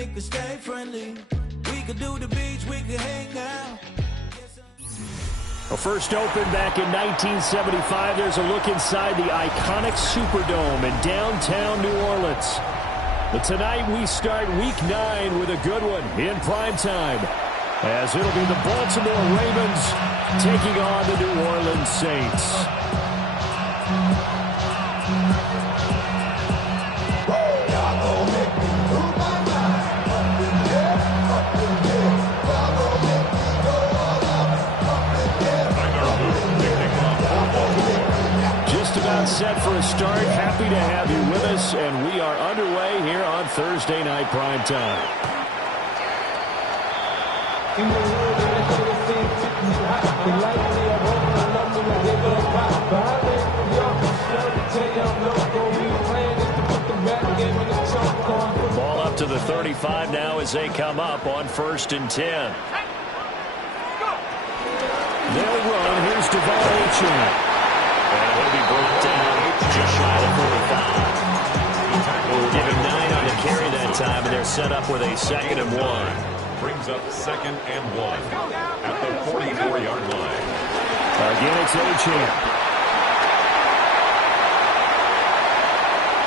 money could stay friendly. We could do the beach, we could hang out. Well, first opened back in 1975. There's a look inside the iconic Superdome in downtown New Orleans. But tonight we start Week 9 with a good one in primetime, as it'll be the Baltimore Ravens taking on the New Orleans Saints. Set for a start. Happy to have you with us, and we are underway here on Thursday Night Primetime. Ball up to the 35 now as they come up on 1st and 10. They'll run. Here's Devon Achane. And he'll be brought down just shy of 45. We'll give him 9 on the carry that time, and they're set up with a 2nd and 1. Brings up 2nd and 1 at the 44-yard line. Again, it's Achane.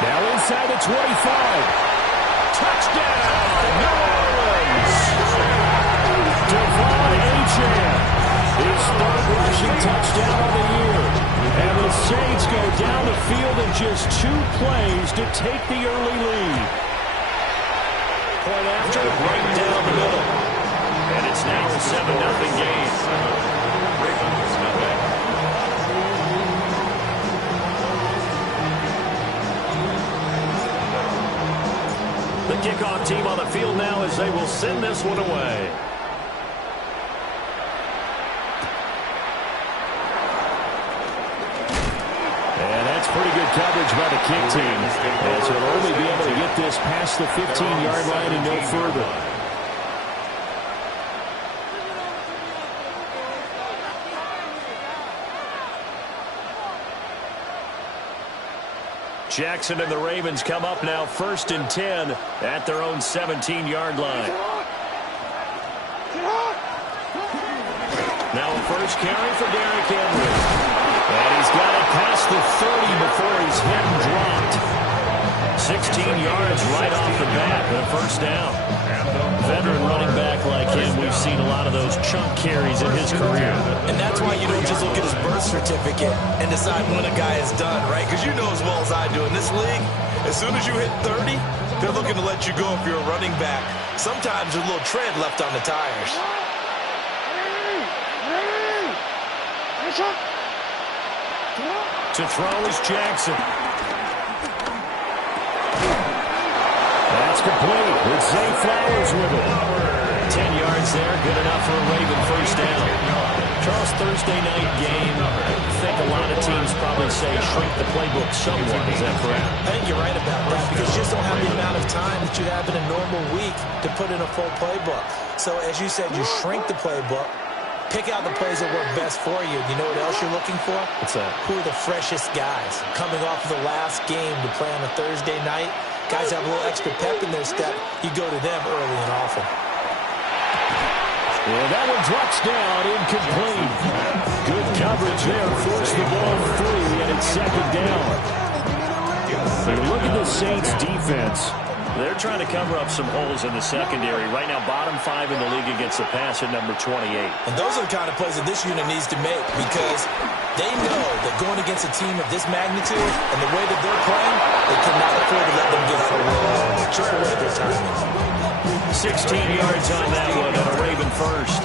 Now inside the 25. Touchdown, New Orleans! Devon Achane. His 3rd rushing touchdown of the year. And the Saints go down the field in just 2 plays to take the early lead. Point after, right down the middle. And it's now a 7-0 game. The kickoff team on the field now as they will send this one away. Pretty good coverage by the kick team, as he'll only be able to get this past the 15-yard line and no further. Jackson and the Ravens come up now 1st and 10 at their own 17-yard line. Now a first carry for Derrick Henry. And he's got it past the 30 before he's hit and dropped. 16 yards right off the bat and a 1st down. Veteran running back like him, we've seen a lot of those chunk carries in his career. And that's why you don't just look at his birth certificate and decide when a guy is done, right? Because you know as well as I do, in this league, as soon as you hit 30, they're looking to let you go if you're a running back. Sometimes there's a little tread left on the tires. To throw is Jackson. That's complete with Zay Flowers with it. 10 yards there, good enough for a Raven 1st down. Charles, Thursday night game, I think a lot of teams probably say shrink the playbook somewhat. Is that correct? I think you're right about that because you just don't have the amount of time that you have in a normal week to put in a full playbook. So as you said, you shrink the playbook. Pick out the plays that work best for you. You know what else you're looking for? What's that? Who are the freshest guys coming off of the last game to play on a Thursday night? Guys have a little extra pep in their step. You go to them early and often. Well, that one drops down, incomplete. Good coverage there. Forced the ball free, and it's 2nd down. But look at the Saints defense. They're trying to cover up some holes in the secondary. Right now, bottom 5 in the league against the pass at number 28. And those are the kind of plays that this unit needs to make because they know that going against a team of this magnitude and the way that they're playing, they cannot afford to let them get out of rows. Chip away their timing. 16 yards on that one and a Raven 1st.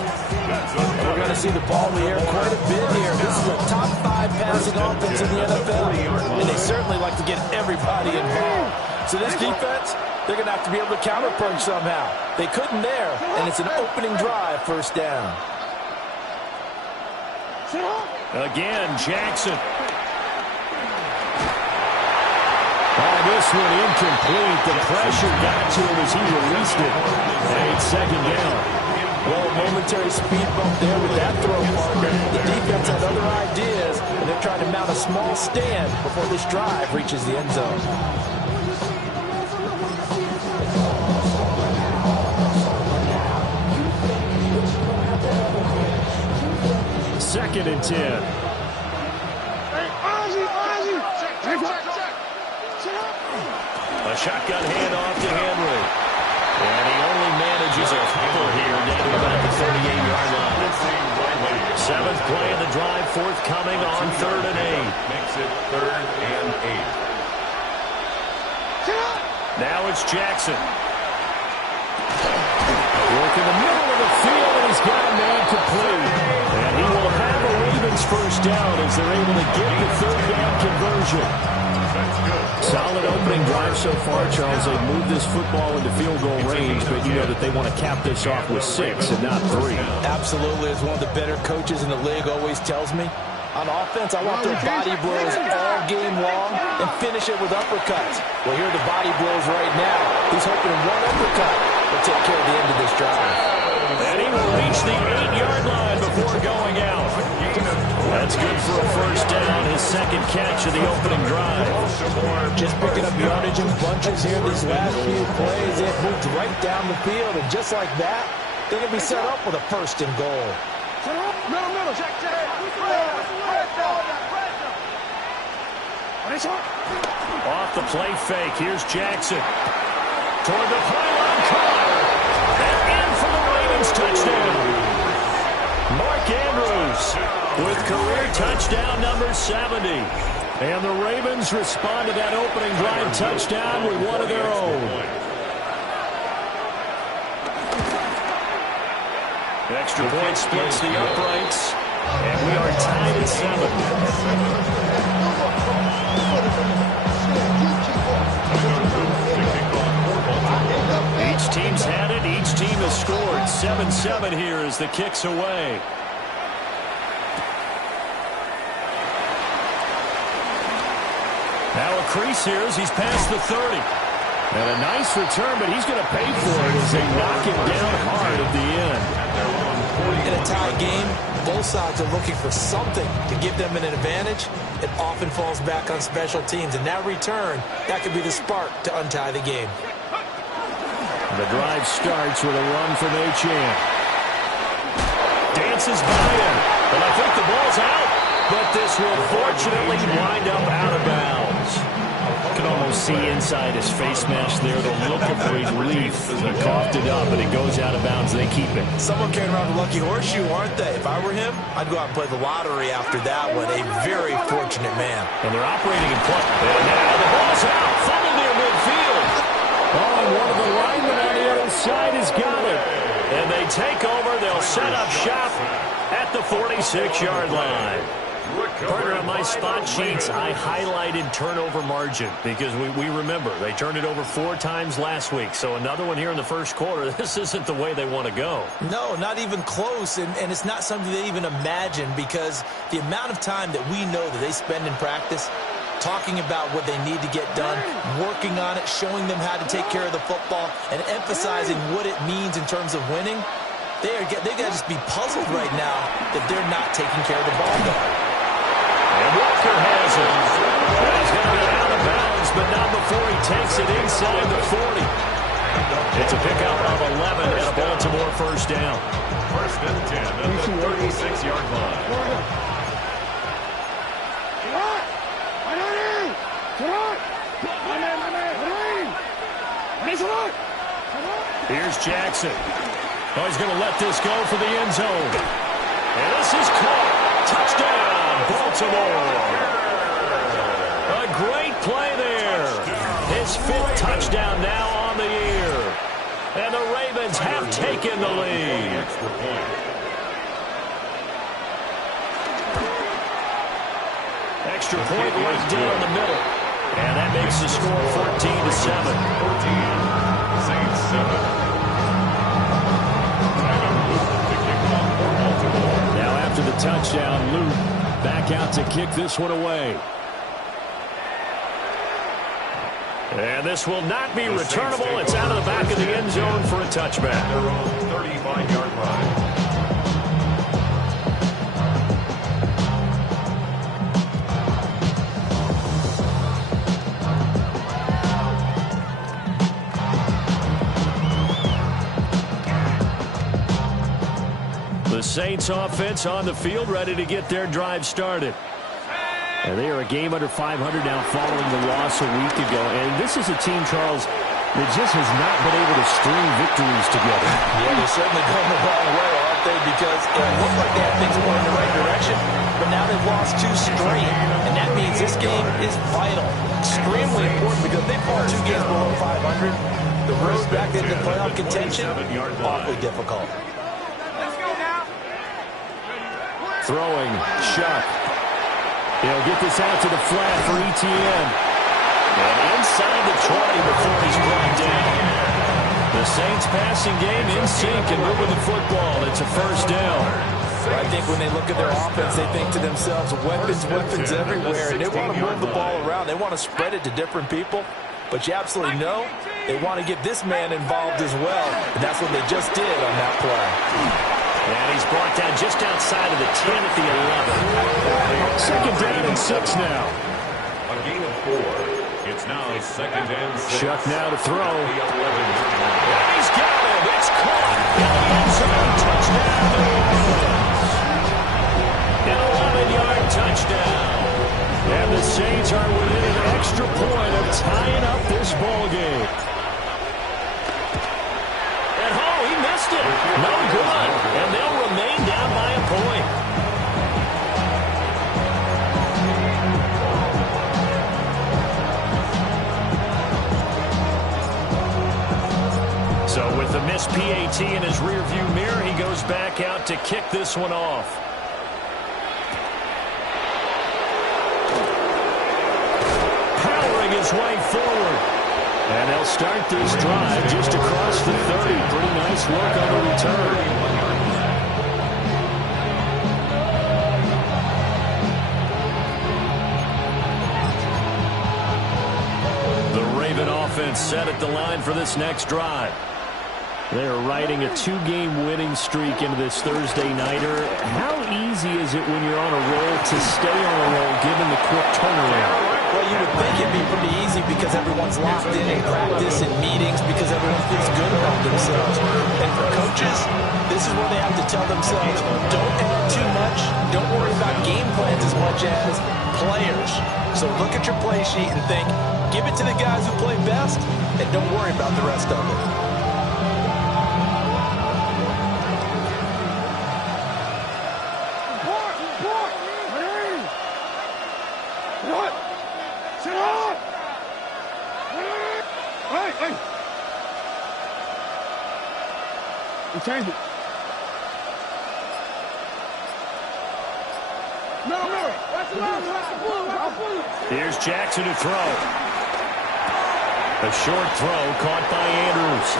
We're going to see the ball in the air quite a bit here. This is a top 5 passing offense in the NFL, and they certainly like to get everybody involved. So this defense, they're going to have to be able to counterpunch somehow. They couldn't there, and it's an opening drive, 1st down. Again, Jackson. Oh, this one incomplete. The pressure got to him as he released it. And it's 2nd down. Well, a momentary speed bump there with that throw partner. The defense had other ideas, and they're trying to mount a small stand before this drive reaches the end zone. and 10. A shotgun handoff to Henry. And he only manages a cover here down to about the 38-yard line. Seventh play of the drive, forthcoming on 3rd and 8. Makes it 3rd and 8. Now it's Jackson. Work in the middle of the field, and he's got a man complete. And he will have a Ravens first down as they're able to get the 3rd down conversion. Solid opening drive so far, Charles. They moved this football into field goal range, but you know that they want to cap this off with 6 and not 3. Absolutely. As one of the better coaches in the league always tells me, on offense, I want their body blows all game long and finish it with uppercuts. Well, here are the body blows right now. He's hoping one uppercut will take care of the end of this drive. And he will reach the 8-yard line before going out. That's good for a first down, his second catch of the opening drive. Just picking up yardage in bunches here these last few plays. They've moved right down the field, and just like that, they're going to be set up with a first and goal. Middle. Check. Off the play fake, here's Jackson. Toward the pylon, Carr. And in for the Ravens touchdown. Mark Andrews with career touchdown number 70. And the Ravens respond to that opening drive touchdown with one of their own. Extra point splits the uprights. And we are tied at 7. Each team's had it. Each team has scored. 7-7 here as the kick's away. Now a crease here as he's past the 30. And a nice return, but he's going to pay for it as they knock him down hard at the end. In a tie game, both sides are looking for something to give them an advantage. It often falls back on special teams, and that return, that could be the spark to untie the game. The drive starts with a run from Achane. Dances by him, and I think the ball's out. But this will fortunately wind up out of bounds. You can almost see inside his face mask there the look of relief. They coughed it up, and it goes out of bounds. They keep it. Someone carrying around a lucky horseshoe, aren't they? If I were him, I'd go out and play the lottery after that one. A very fortunate man. And they're operating in play. And now the ball's out. Fumble near midfield. Oh, and one of the linemen on the other side has got it. And they take over. They'll set up shop at the 46-yard line. Partner, on my spot sheets, I highlighted turnover margin because we remember they turned it over 4 times last week. So another one here in the first quarter. This isn't the way they want to go. No, not even close. And it's not something they even imagine because the amount of time that we know that they spend in practice talking about what they need to get done, working on it, showing them how to take care of the football, and emphasizing what it means in terms of winning, they got to just be puzzled right now that they're not taking care of the ball though. And Walker has it. He's going to get out of bounds, but not before he takes it inside the 40. It's a pickup of 11 and a Baltimore first down. First and 10 at the 36-yard line. Here's Jackson. Oh, he's going to let this go for the end zone. And this is caught. Touchdown, Baltimore. A great play there. His 5th touchdown now on the year. And the Ravens have taken the lead. Extra point right down the middle. And that makes the score 14-7. 14, Saints 7. Now after the touchdown, Luke back out to kick this one away. And this will not be returnable. It's out of the back of the end zone for a touchback. Their own 35-yard line. The The Saints offense on the field, ready to get their drive started. And they are a game under 500 now following the loss a week ago. And this is a team, Charles, that just has not been able to string victories together. Yeah, they're certainly going the wrong way, aren't they? Because it looked like they had things going in the right direction, but now they've lost 2 straight. And that means this game is vital, extremely important, because they fall 2 games below 500. The road back into playoff contention, awfully difficult. Throwing, Shuck. He'll get this out to the flat for ETN. And inside the 20 before he's brought down. The Saints passing game in sync and moving the football. It's a first down. I think when they look at their offense, they think to themselves, weapons, weapons everywhere, and they want to move the ball around. They want to spread it to different people. But you absolutely know they want to get this man involved as well. And that's what they just did on that play. And he's brought down just outside of the 10 at the 11. Second down and 6 now. A gain of 4. It's now second and 6. Shuck now to throw. The 11. And he's got it. It's caught. In the end zone. Touchdown, New Orleans. An 11-yard touchdown. And the Saints are within an extra point of tying up this ball game. And he missed it. No good. And they'll remain down by a point. So with the missed PAT in his rearview mirror, he goes back out to kick this one off. Powering his way forward. And they'll start this drive just across the 30. Pretty nice work on the return. Offense set at the line for this next drive. They are riding a 2-game winning streak into this Thursday nighter. How easy is it when you're on a roll to stay on a roll given the quick turnaround? Well, you would think it'd be pretty easy because everyone's locked in practice and meetings because everyone feels good about themselves. And for coaches, this is where they have to tell themselves, don't add too much, don't worry about game plans as much as players. So look at your play sheet and think, give it to the guys who play best, and don't worry about the rest of it. What? Sit up! Hey! You change it. No. Here's Jackson to throw. A short throw caught by Andrews.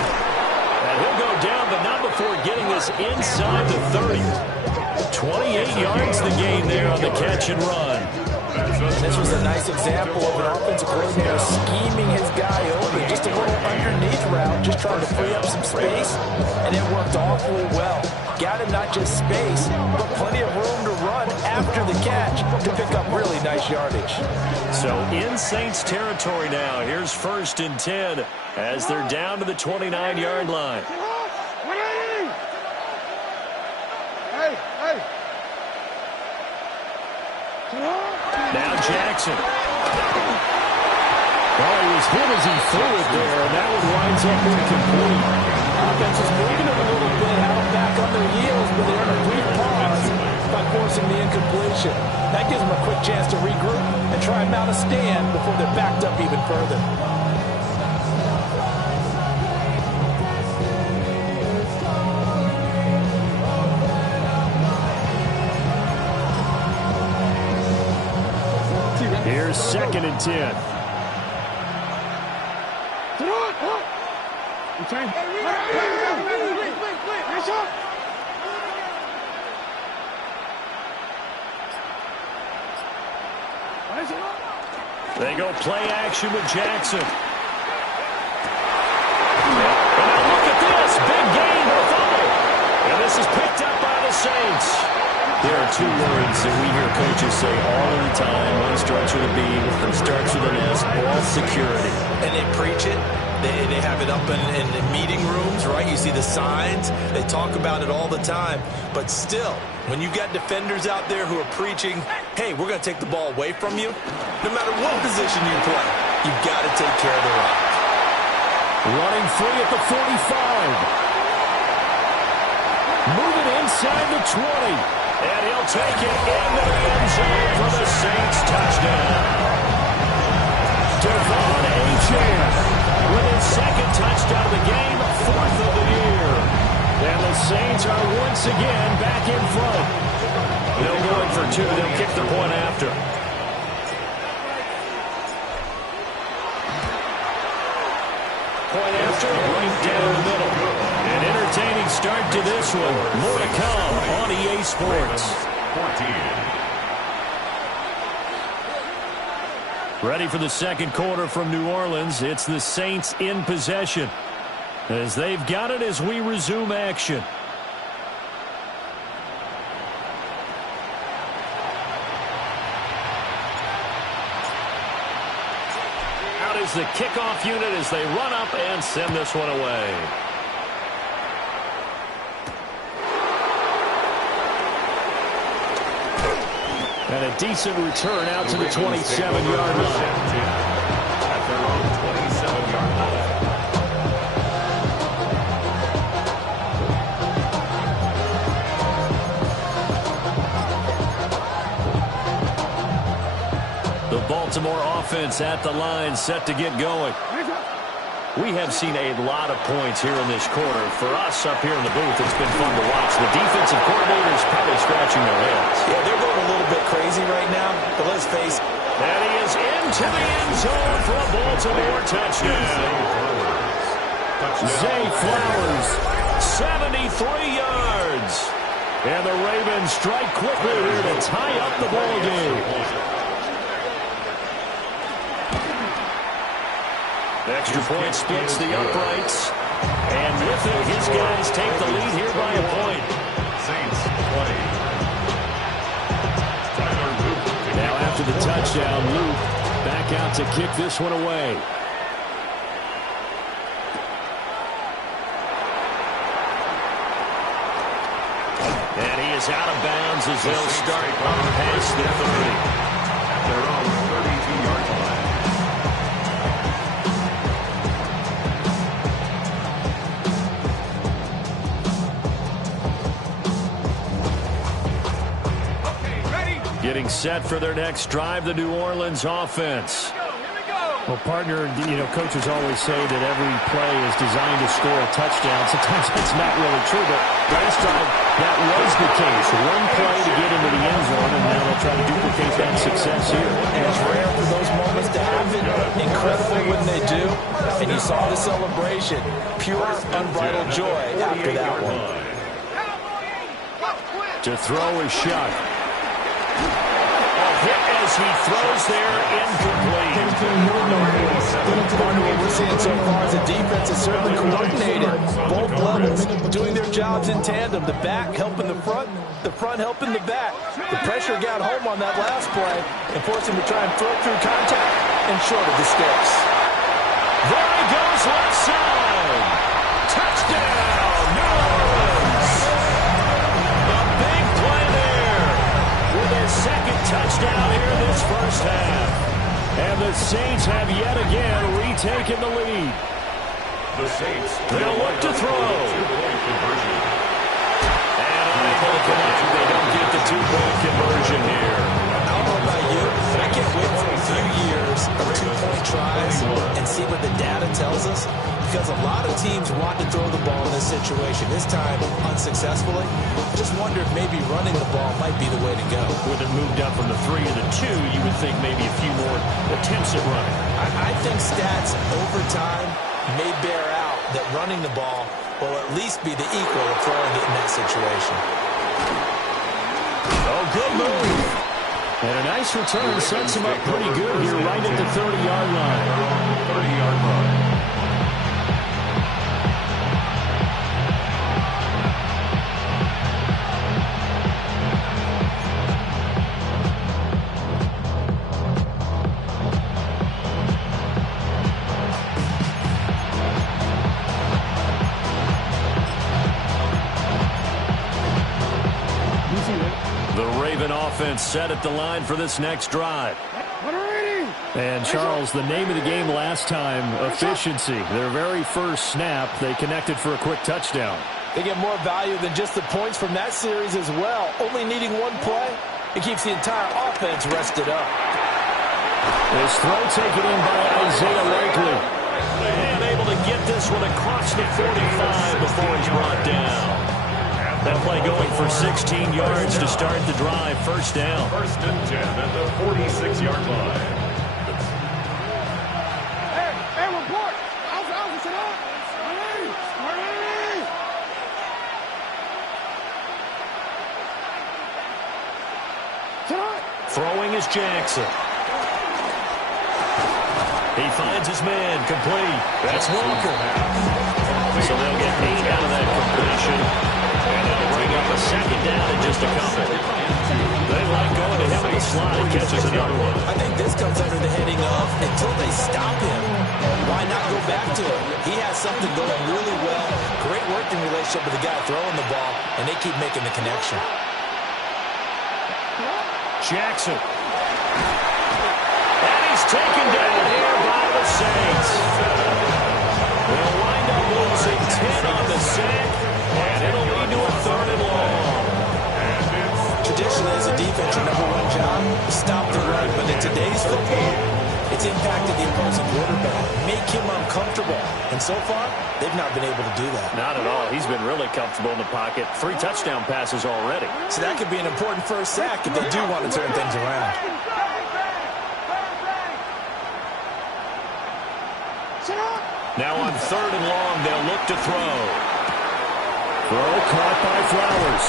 And he'll go down, but not before getting this inside the 30. 28 yards the gain there on the catch and run. And this was a nice example of an offensive coordinator scheming his guy open. Just a little underneath route, just trying to free up some space. And it worked awfully well. Got him not just space, but plenty of room to run after the catch to pick up really nice yardage. So in Saints territory now. Here's 1st and 10 as they're down to the 29-yard line. Hey! Now Jackson. Well, he was hit as he threw it there, and that one winds up incomplete. Offense is moving a little bit out back on their heels, but they're in a brief pause by forcing the incompletion. That gives them a quick chance to regroup and try and mount a stand before they're backed up even further. Here's 2nd and 10. They go play action with Jackson. And now look at this. Big gain for fumble. And this is picked up by the Saints. There are 2 words that we hear coaches say all of the time. One starts with a B, one starts with an S. Ball security. And they preach it, They have it up in the meeting rooms, right? You see the signs. They talk about it all the time. But still, when you got defenders out there who are preaching, hey, we're going to take the ball away from you, no matter what position you play, you've got to take care of the rock. Running free at the 45. Moving inside the 20. And he'll take it into the end zone for the Saints touchdown. Devon Achane with his second touchdown of the game, fourth of the year. And the Saints are once again back in front. They'll go in for two. They'll kick the point after. Point after, right down the middle. An entertaining start to this one. More to come on EA Sports. 14. Ready for the second quarter from New Orleans. It's the Saints in possession, as they've got it as we resume action. Out is the kickoff unit as they run up and send this one away. And a decent return out to the 27-yard line. At their own 27-yard line. The Baltimore offense at the line, set to get going. We have seen a lot of points here in this quarter. For us up here in the booth, it's been fun to watch. The defensive coordinators probably scratching their heads. Yeah, they're going a little bit crazy right now, but let's face it. And he is into the end zone for a Baltimore touchdown. Zay Flowers, 73 yards. And the Ravens strike quickly here to tie up the ball game. Extra point splits the uprights. And with it, his guys take the lead here by a point. Saints 20. Now after the touchdown, Luke back out to kick this one away. And he is out of bounds as they'll start on past the 30. At their own 32-yard line. Getting set for their next drive, the New Orleans offense. Well, partner, coaches always say that every play is designed to score a touchdown. Sometimes that's not really true, but last time that was the case. One play to get into the end zone, and now they'll try to duplicate that success here. And it's rare for those moments to happen. Incredible when they do. And you saw the celebration. Pure, unbridled joy after that one. To throw is shot. Hit as he throws there, incomplete. What we're seeing so far is the defense is certainly coordinated. Both levels doing their jobs in tandem. The back helping the front helping the back. The pressure got home on that last play and forced him to try and throw through contact and short of the sticks. There he goes left side. Touchdown, New Orleans. A big play there with his second touchdown here this first half. And the Saints have yet again retaken the lead. The Saints. They'll look to throw. And unable to connect. They don't get the two-point conversion here. I don't know about you, but I can't wait for a few years of two-point tries and see what the data tells us. Because a lot of teams want to throw the ball in this situation. This time, unsuccessfully. I just wonder if maybe running the ball might be the way to go. With it moved up from the 3 to the 2, you would think maybe a few more attempts at running. I think stats over time may bear out that running the ball will at least be the equal of throwing it in that situation. Oh, good move. And a nice return sets him up pretty good here right at the 30-yard line. 30-yard line. offense set at the line for this next drive. And Charles, the name of the game last time, efficiency. Their very first snap, they connected for a quick touchdown. They get more value than just the points from that series as well. Only needing one play, it keeps the entire offense rested up. This throw taken in by Isaiah Lakely. And able to get this one across the 45 before he's brought down. That play going for 16 yards to start the drive. First down. First and 10 at the 46-yard line. Hey, report. Alpha, sit up. Sit up. Throwing is Jackson. He finds his man, complete. That's Walker. So they'll get 8 out of that completion. And they'll bring up a second down in just a couple. They like going to him in the slot. He catches another one. I think this comes under the heading of until they stop him, why not go back to him? He has something going really well. Great working relationship with the guy throwing the ball, and they keep making the connection. Jackson. And he's taken down here by the Saints. They'll wind up losing 10 on the sack, and it'll lead to a third and long. Traditionally, as a defense, your number one job is stop the run, but in today's football, it's impacted the opposing quarterback, make him uncomfortable. And so far, they've not been able to do that. Not at all. He's been really comfortable in the pocket. 3 touchdown passes already. So that could be an important first sack if they do want to turn things around. Now on third and long, they'll look to throw. Throw caught by Flowers.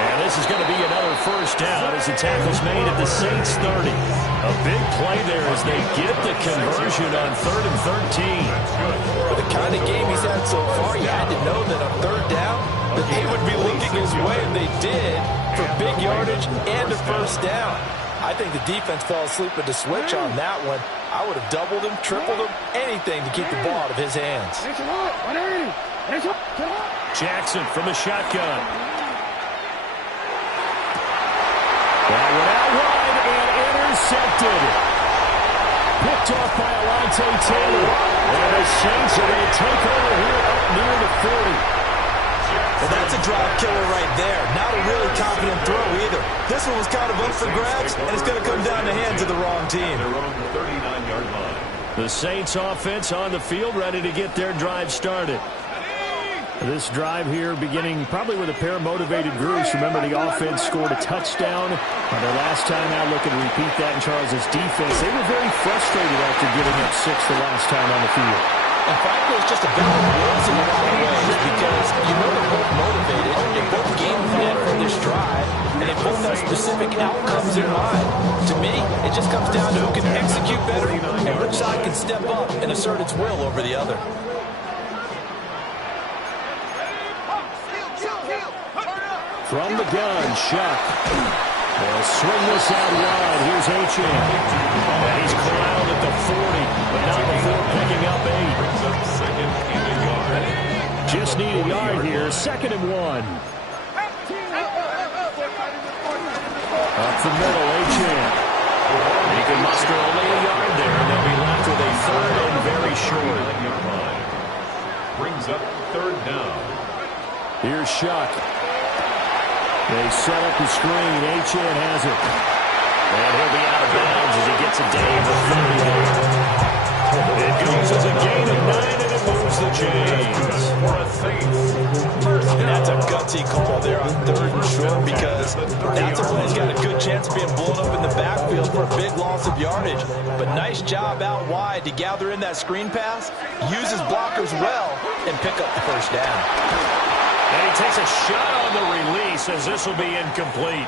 And this is going to be another first down as the tackle's made at the Saints 30. A big play there as they get the conversion on 3rd and 13. With the kind of game he's had so far, you had to know that on third down, that they would be looking his way, and they did, for big yardage and a first down. I think the defense fell asleep with the switch on that one. I would have doubled him, tripled him, anything to keep the ball out of his hands. Jackson from the shotgun. That went out wide and intercepted. Picked off by Alontae Taylor. And the Saints are going to take over here up near the 40. Well, that's a drive killer right there. Not a really confident throw either. This one was kind of up for grabs, and it's going to come down the hands of the wrong team. Their own 39-yard line. The Saints offense on the field ready to get their drive started. This drive here beginning probably with a pair of motivated groups. Remember, the offense scored a touchdown on their last time out. Looking to repeat that in Charles' defense. They were very frustrated after giving up 6 the last time on the field. And frankly, it's just a battle of wills in a lot of ways because you know they're both motivated, they both game plan for this drive, and they both have specific outcomes in mind. To me, it just comes down to who can execute better and which side can step up and assert its will over the other. From the gun, Shuck. They'll swing this out wide. Here's H.M. And he's corralled at the 40, but not before picking up 8. Brings up second and a yard. Just need a yard here. 2nd and 1. Up the middle, H.M. He can muster only a yard there, and they'll be left with a 3rd and very short. Brings up 3rd down. Here's Shuck. They set up the screen. H.N. has it. And he'll be out of bounds as he gets a day of 30 there. It goes as a gain of 9, and it moves the chains. For a Saints. And that's a gutsy call there on 3rd and short because that's a play that's got a good chance of being blown up in the backfield for a big loss of yardage. But nice job out wide to gather in that screen pass, use his blockers well, and pick up the first down. And he takes a shot on the release as this will be incomplete.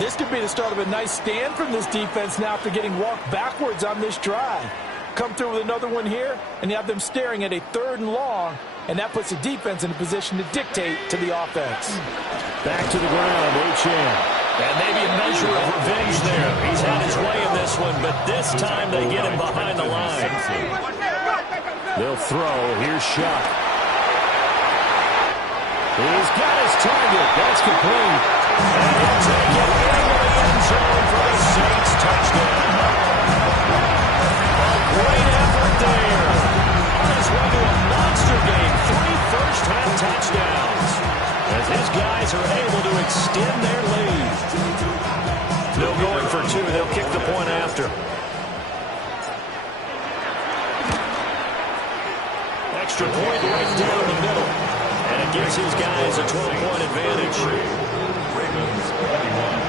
This could be the start of a nice stand from this defense now after getting walked backwards on this drive. Come through with another one here, and you have them staring at a 3rd and long, and that puts the defense in a position to dictate to the offense. Back to the ground, H.M. And maybe a measure of revenge there. He's had his way in this one, but this time they get him behind the line. They'll throw. Here's Shuck. He's got his target. That's complete. And he'll take it into the end zone for the Saints touchdown. A great effort there. On his way to a monster game. 3 first-half touchdowns. As his guys are able to extend their lead. No going for 2. They'll kick the point after. Extra point right down the middle. And it gives his guys a 12-point advantage. Ravens 21.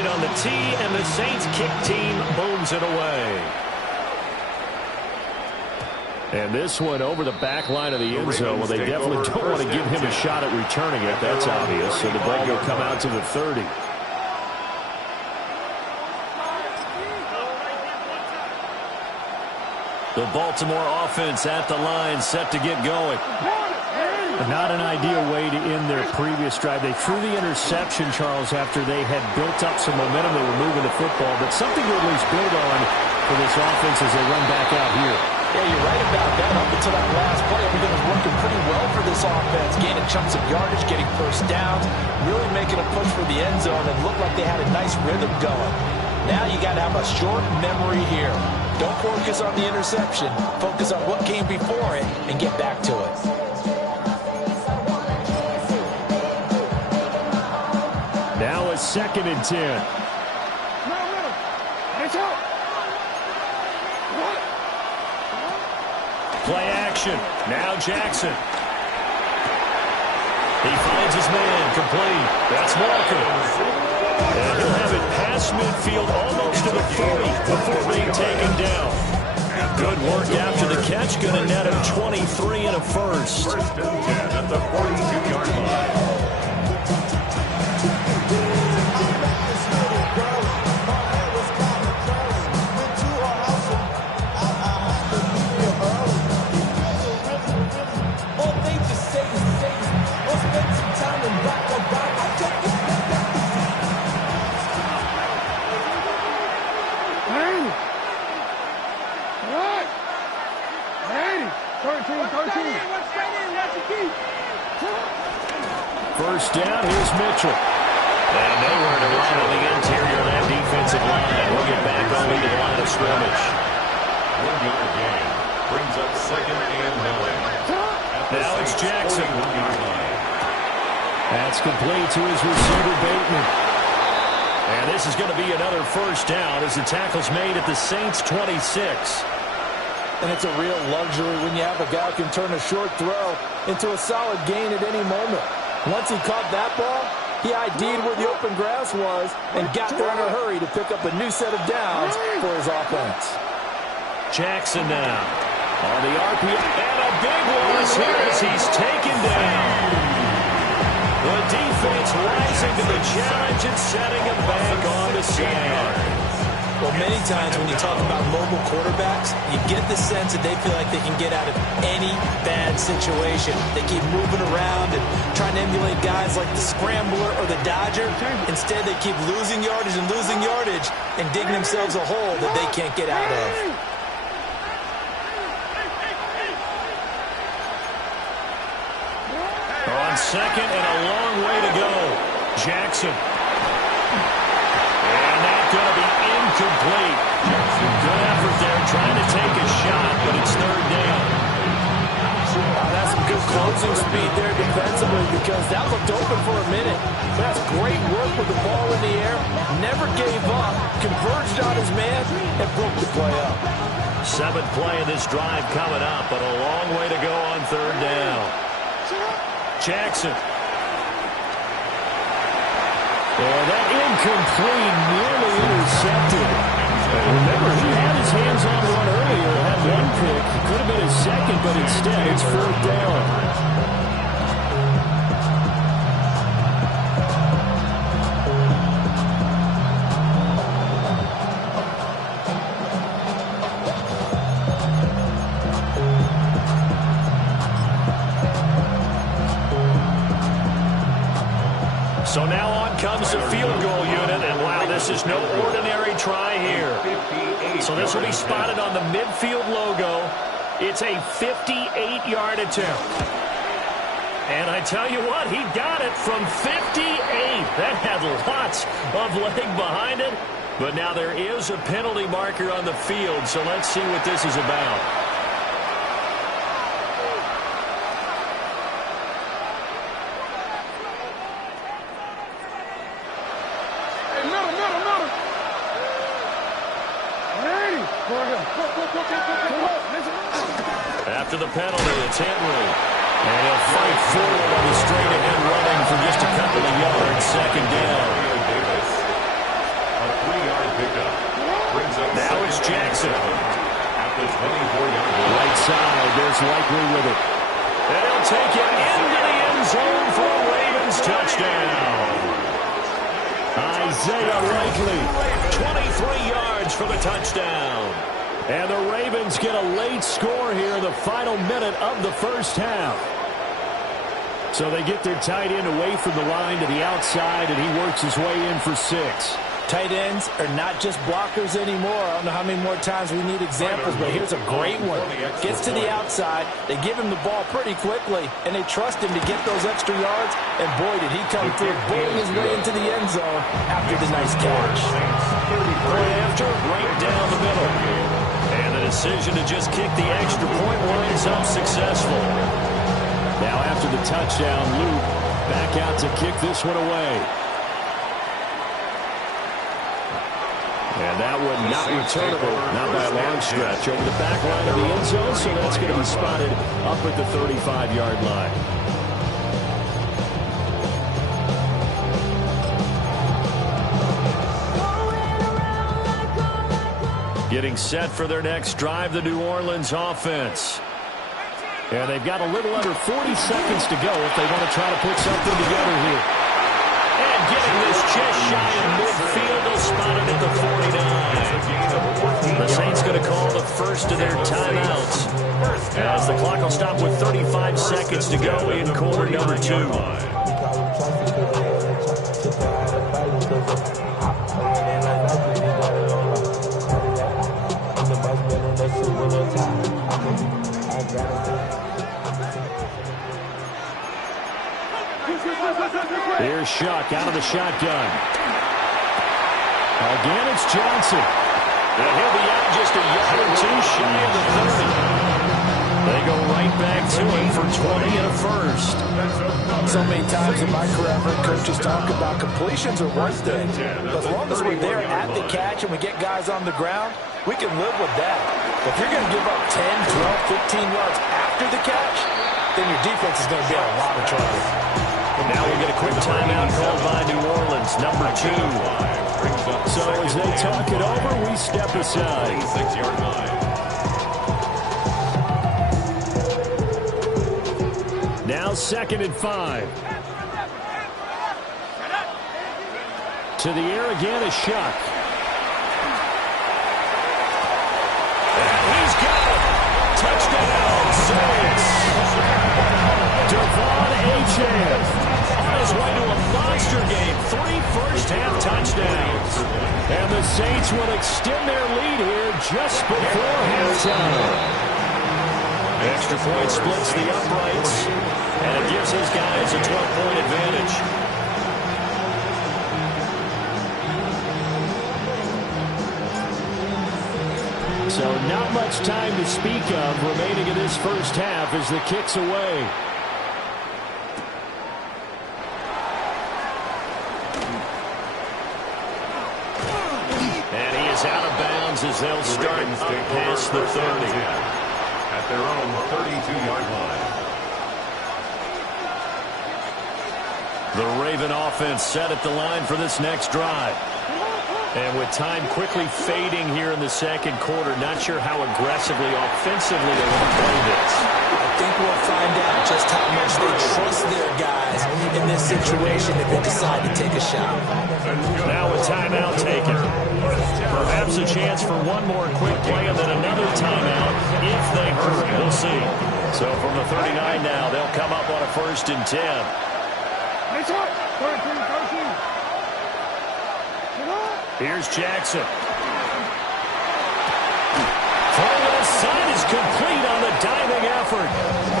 On the tee, and the Saints kick team booms it away. And this one over the back line of the end zone. Well, they definitely don't want to give him a shot at returning it. That's obvious. So the ball will come out to the 30. The Baltimore offense at the line, set to get going. Not an ideal way to end their previous drive. They threw the interception, Charles, after they had built up some momentum. They were moving the football, but something to at least build on for this offense as they run back out here. Yeah, you're right about that. Up until that last play, everything was working pretty well for this offense. Gaining chunks of yardage, getting first downs, really making a push for the end zone, and looked like they had a nice rhythm going. Now you got to have a short memory here. Don't focus on the interception. Focus on what came before it and get back to it. Now a 2nd and 10. Play action. Now Jackson. He finds his man. Complete. That's Walker. And he'll have it past midfield almost to the 40 before being taken down. Good work after the catch. Going to net him 23 and a first. 1st and 10 at the 42-yard line. First down, here's Mitchell. And nowhere to run on the interior of that defensive line. We'll get back only to the line of scrimmage. 1-yard gain brings up 2nd and 9. Now it's Jackson. 41-yard line. That's complete to his receiver, Bateman. And this is going to be another first down as the tackle's made at the Saints' 26. And it's a real luxury when you have a guy who can turn a short throw into a solid gain at any moment. Once he caught that ball, he ID'd where the open grass was and got there in a hurry to pick up a new set of downs for his offense. Jackson now on the RPO. And a big loss here as he's taken down. The defense rising to the challenge and setting him back on the sand. Well, many times when you talk about mobile quarterbacks, you get the sense that they feel like they can get out of any bad situation. They keep moving around and trying to emulate guys like the Scrambler or the Dodger. Instead, they keep losing yardage and digging themselves a hole that they can't get out of. On 2nd and a long way to go. Jackson. And that's going to be incomplete. Good effort there trying to take a shot, but it's 3rd down. That's some good closing speed there defensively because that looked open for a minute. That's great work with the ball in the air. Never gave up, converged on his man, and broke the play up. 7th play of this drive coming up, but a long way to go on 3rd down. Jackson. And that incomplete, nearly intercepted. Remember, he had his hands on one earlier, had one pick. It could have been his 2nd, but instead it's 4th down. So now on comes the field goal unit, and wow, this is no ordinary try here. So this will be spotted on the midfield logo. It's a 58-yard attempt. And I tell you what, he got it from 58. That had lots of leg behind it. But now there is a penalty marker on the field, so let's see what this is about. After the penalty, it's Henry. And he'll fight forward on the straight-ahead running for just a couple of yards. Second down. A 3-yard pickup. Now it's Jackson. At the 24-yard line. Right side, there's Likely with it. And he'll take it into the end zone for a Ravens touchdown. Isaiah Likely, 23 yards for the touchdown. And the Ravens get a late score here in the final minute of the first half. So they get their tight end away from the line to the outside, and he works his way in for 6. Tight ends are not just blockers anymore. I don't know how many more times we need examples, but here's a great one. Gets to the outside, they give him the ball pretty quickly, and they trust him to get those extra yards, and boy, did he come through, bulling his way into the end zone after the nice catch. Right after, right down the middle. And the decision to just kick the extra point winds up successful. Now after the touchdown, Luke back out to kick this one away. And that one not returnable, not by a long stretch. Over the back line of the end zone, so that's going to be spotted up at the 35-yard line. Getting set for their next drive, the New Orleans offense. And they've got a little under 40 seconds to go if they want to try to put something together here. And getting this just shy of midfield, they'll spot it at the 49. The Saints going to call the first of their timeouts, as the clock will stop with 35 seconds to go in quarter number 2. Here's Shuck out of the shotgun. Again, it's Johnson. And he'll be out just a yard or two shy of the 30. They go right back to him for 20 and a first. So many times in my career, I've heard coaches talk about completions are one thing. But as long as we're there at the catch and we get guys on the ground, we can live with that. But if you're going to give up 10, 12, 15 yards after the catch, then your defense is going to be in a lot of trouble. Now we'll get a quick timeout called by New Orleans, number 2. So as they talk it over, we step aside. 6-yard line. Now 2nd and 5. To the air again is Shuck. And he's got it. Touchdown, Saints. Devon Achane on his way to a monster game. 3 first-half touchdowns. And the Saints will extend their lead here just before halftime. Extra point splits the uprights, and it gives his guys a 12-point advantage. So not much time to speak of remaining in this first half as the kick's away. And he is out of bounds as they'll start up past the 30. At their own 32-yard line. The Raven offense set at the line for this next drive. And with time quickly fading here in the second quarter, not sure how aggressively, offensively they want to play this. I think we'll find out just how much they trust their guys in this situation if they decide to take a shot. Now a timeout taken. Perhaps a chance for one more quick play and then another timeout if they hurry. We'll see. So from the 39 now, they'll come up on a 1st and 10. Here's Jackson. Throw left side is complete on the diving effort.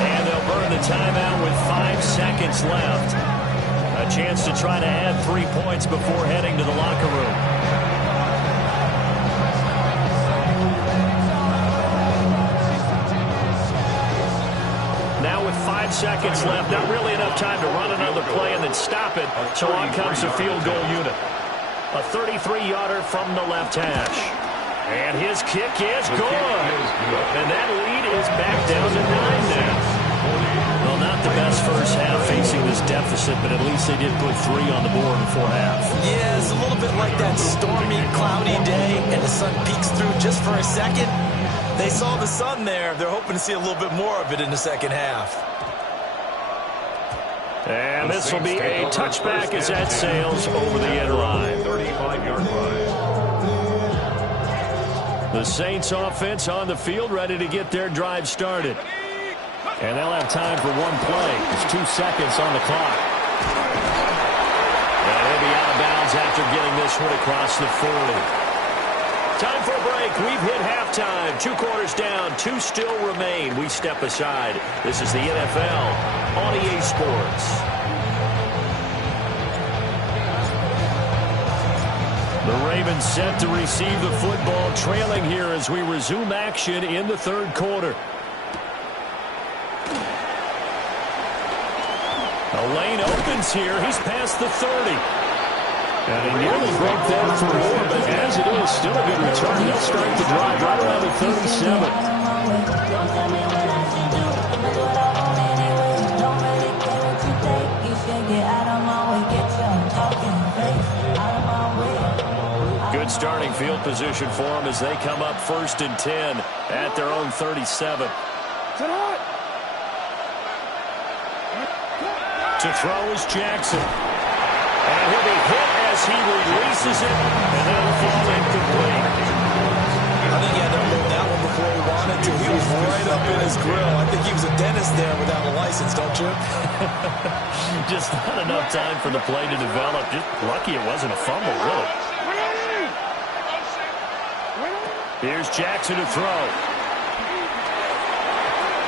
And they'll burn the timeout with 5 seconds left. A chance to try to add 3 points before heading to the locker room. Now with 5 seconds left, not really enough time to run another play and then stop it. So on comes the field goal unit. A 33-yarder from the left hash. And his kick is good. And that lead is back down to 9 now. Well, not the best first half facing this deficit, but at least they did put 3 on the board before half. Yeah, it's a little bit like that stormy, cloudy day, and the sun peeks through just for a second. They saw the sun there. They're hoping to see a little bit more of it in the second half. And this will be a touchback as that sails over the end line. 35-yard line. The Saints offense on the field, ready to get their drive started. And they'll have time for one play. It's 2 seconds on the clock. And he'll be out of bounds after getting this one across the 40. Time for a break. We've hit halftime. 2 quarters down. 2 still remain. We step aside. This is the NFL on EA Sports. The Ravens set to receive the football, trailing here as we resume action in the third quarter. A lane opens here. He's past the 30. And he nearly broke that for more, but as it is, still a good return. He'll start the drive right around the 37. Good starting field position for them as they come up 1st and 10 at their own 37. To throw is Jackson. And he'll be hit as he releases it, and that'll fall incomplete. I think he had to hold that one before he wanted to. He was right up in his grill. I think he was a dentist there without a license, don't you? Just not enough time for the play to develop. Just lucky it wasn't a fumble, really. Here's Jackson to throw.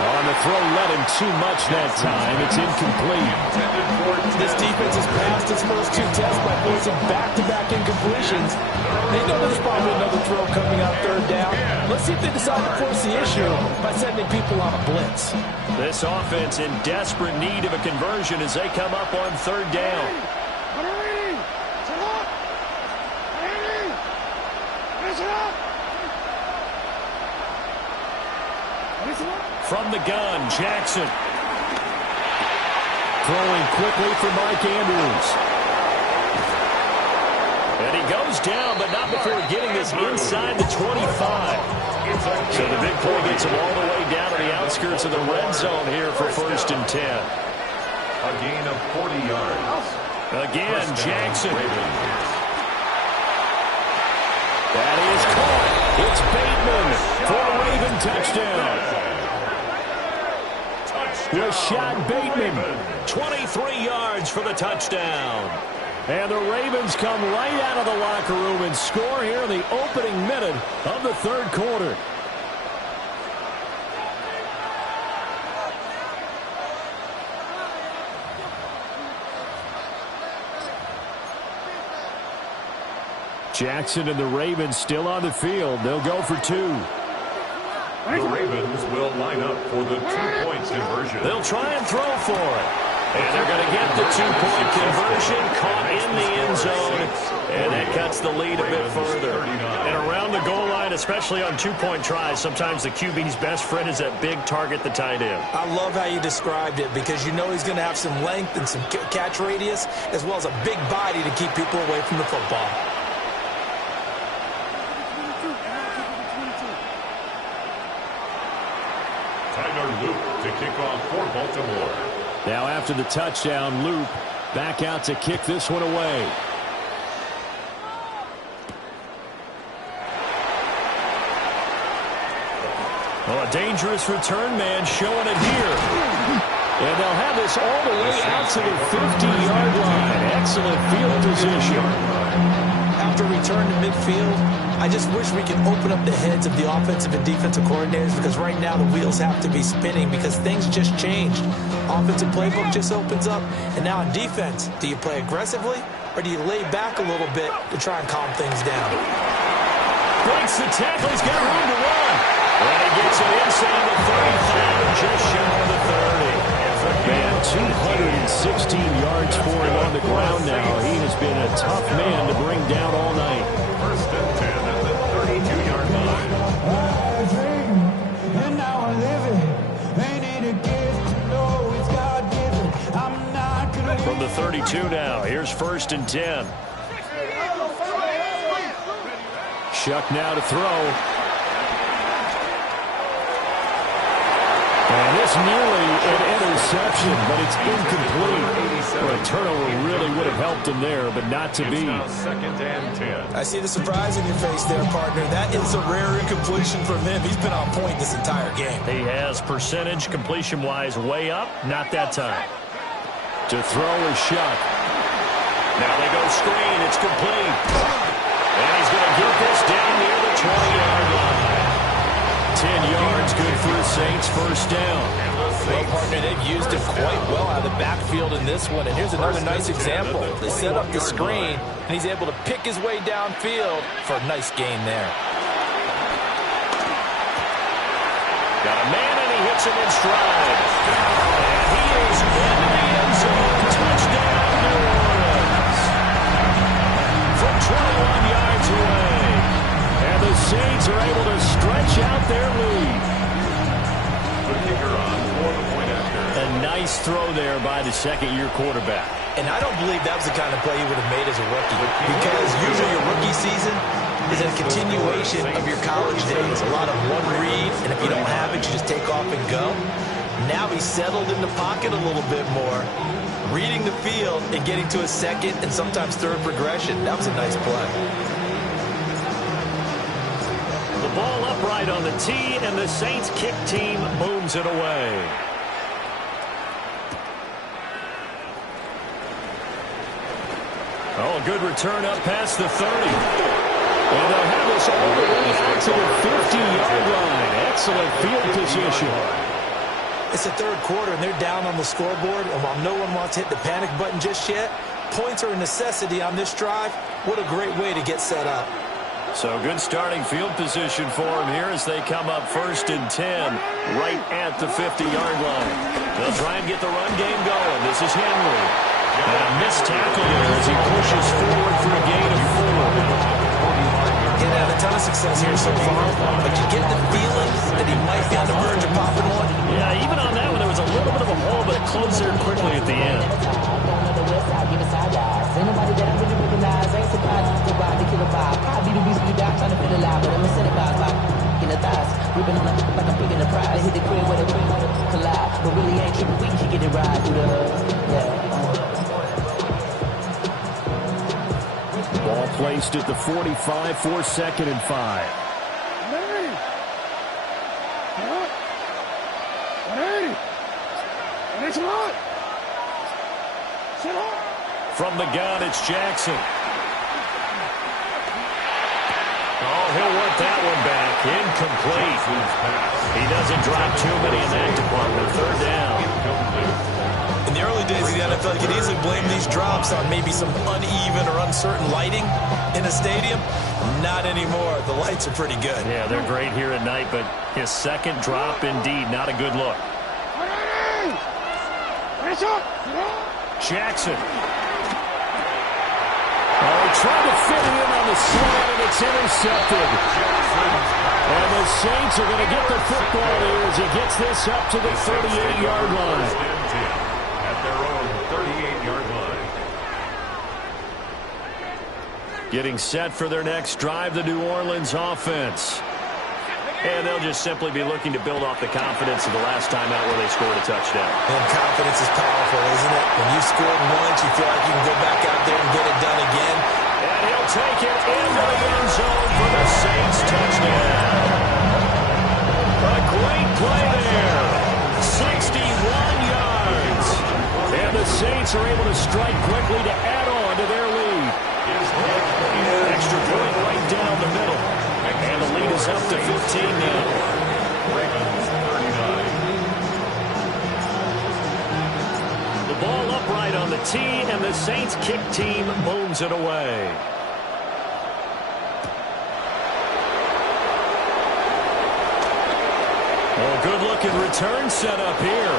On the throw, let him too much that time. It's incomplete. This defense has passed its first 2 tests by forcing back-to-back incompletions. They know there's probably another throw coming on 3rd down. Let's see if they decide to force the issue by sending people on a blitz. This offense in desperate need of a conversion as they come up on 3rd down. From the gun, Jackson. Throwing quickly for Mark Andrews. And he goes down, but not before getting this inside the 25. So the big play gets him all the way down to the outskirts of the red zone here for 1st and 10. A gain of 40 yards. Again, Jackson. That is caught. It's Bateman for a Raven touchdown. Rashad Bateman, 23 yards for the touchdown. And the Ravens come right out of the locker room and score here in the opening minute of the third quarter. Jackson and the Ravens still on the field. They'll go for 2. The Ravens will line up for the 2-point conversion. They'll try and throw for it. And they're going to get the 2-point conversion, caught in the end zone, and that cuts the lead a bit further. And around the goal line, especially on 2-point tries, sometimes the QB's best friend is that big target, the tight end. I love how you described it because you know he's going to have some length and some catch radius as well as a big body to keep people away from the football. To kick off for Baltimore. Now after the touchdown, Loop back out to kick this one away. Oh, a dangerous return man showing it here. And they'll have this all the way out to the 50-yard line. Excellent field position. After return to midfield, I just wish we could open up the heads of the offensive and defensive coordinators, because right now the wheels have to be spinning because things just changed. Offensive playbook just opens up, and now in defense, do you play aggressively or do you lay back a little bit to try and calm things down? Breaks the tackle. He's got room to run. And he gets it inside the 35 and just shy of the 30. Man, 216 yards for him on the ground now. He has been a tough man to bring down all night. First and 10 at the 32-yard line. And now I live it. Ain't it a gift? No, it's God-given. I'm not gonna From the 32 now, here's first and 10. Shuck now to throw. And this nearly an interception, but it's incomplete. Well, a turnover really would have helped him there, but not to be. Second and 10. I see the surprise in your face there, partner. That is a rare incompletion from him. He's been on point this entire game. He has percentage completion-wise way up, not that time. To throw is Shuck. Now they go screen. It's complete. And he's going to get this down near the 20-yard line. 10 yards, good for the Saints, first down. Well, partner, they've used him quite well out of the backfield in this one. And here's another nice example. They set up the screen, and he's able to pick his way downfield for a nice gain there. Got a man, and he hits him in stride. And he is in the end zone. Touchdown, New Orleans. From 21 yards away. And the Saints are able to stretch out their lead. The kicker on for the point after. A nice throw there by the second-year quarterback. And I don't believe that was the kind of play he would have made as a rookie, because usually your rookie season is a continuation of your college days. A lot of one read, and if you don't have it, you just take off and go. Now he's settled in the pocket a little bit more, reading the field and getting to a second and sometimes third progression. That was a nice play. The ball upright on the tee, and the Saints kick team booms it away. Oh, a good return up past the 30. And they'll have this all the way out to the 50-yard line. Excellent field position. It's the third quarter, and they're down on the scoreboard, and while no one wants to hit the panic button just yet, points are a necessity on this drive. What a great way to get set up. So good starting field position for him here as they come up first and 10 right at the 50-yard line. They'll try and get the run game going. This is Henry. And a missed tackle there as he pushes forward for a gain of 4. He's had a ton of success here so far, but you get the feeling that he might be on the verge of popping one. Yeah, even on that one, there was a little bit of a hole, but it closed there quickly at the end. Ball placed at the 45 for second and 5. From the gun, it's Jackson. Oh, he'll work that one back. Incomplete. He doesn't drop too many in that department. Third down. In the early days of the NFL, you could easily blame these drops on maybe some uneven or uncertain lighting in a stadium. Not anymore. The lights are pretty good. Yeah, they're great here at night, but his second drop, indeed, not a good look. Jackson. Oh, trying to fit it in on the slant, and it's intercepted. And the Saints are going to get the football here as he gets this up to the 38-yard line. At their own 38-yard line. Getting set for their next drive, the New Orleans offense. And they'll just simply be looking to build off the confidence of the last time out where they scored a touchdown. And confidence is powerful, isn't it? When you scored once, you feel like you can go back out there and get it done again. And he'll take it into the end zone for the Saints touchdown. A great play there. 61 yards. Saints are able to strike quickly to add on to their lead. Extra point right down the middle. And the lead is up to 15 now. Ravens 39. The ball upright on the tee, and the Saints kick team moves it away. Oh, good-looking return set up here.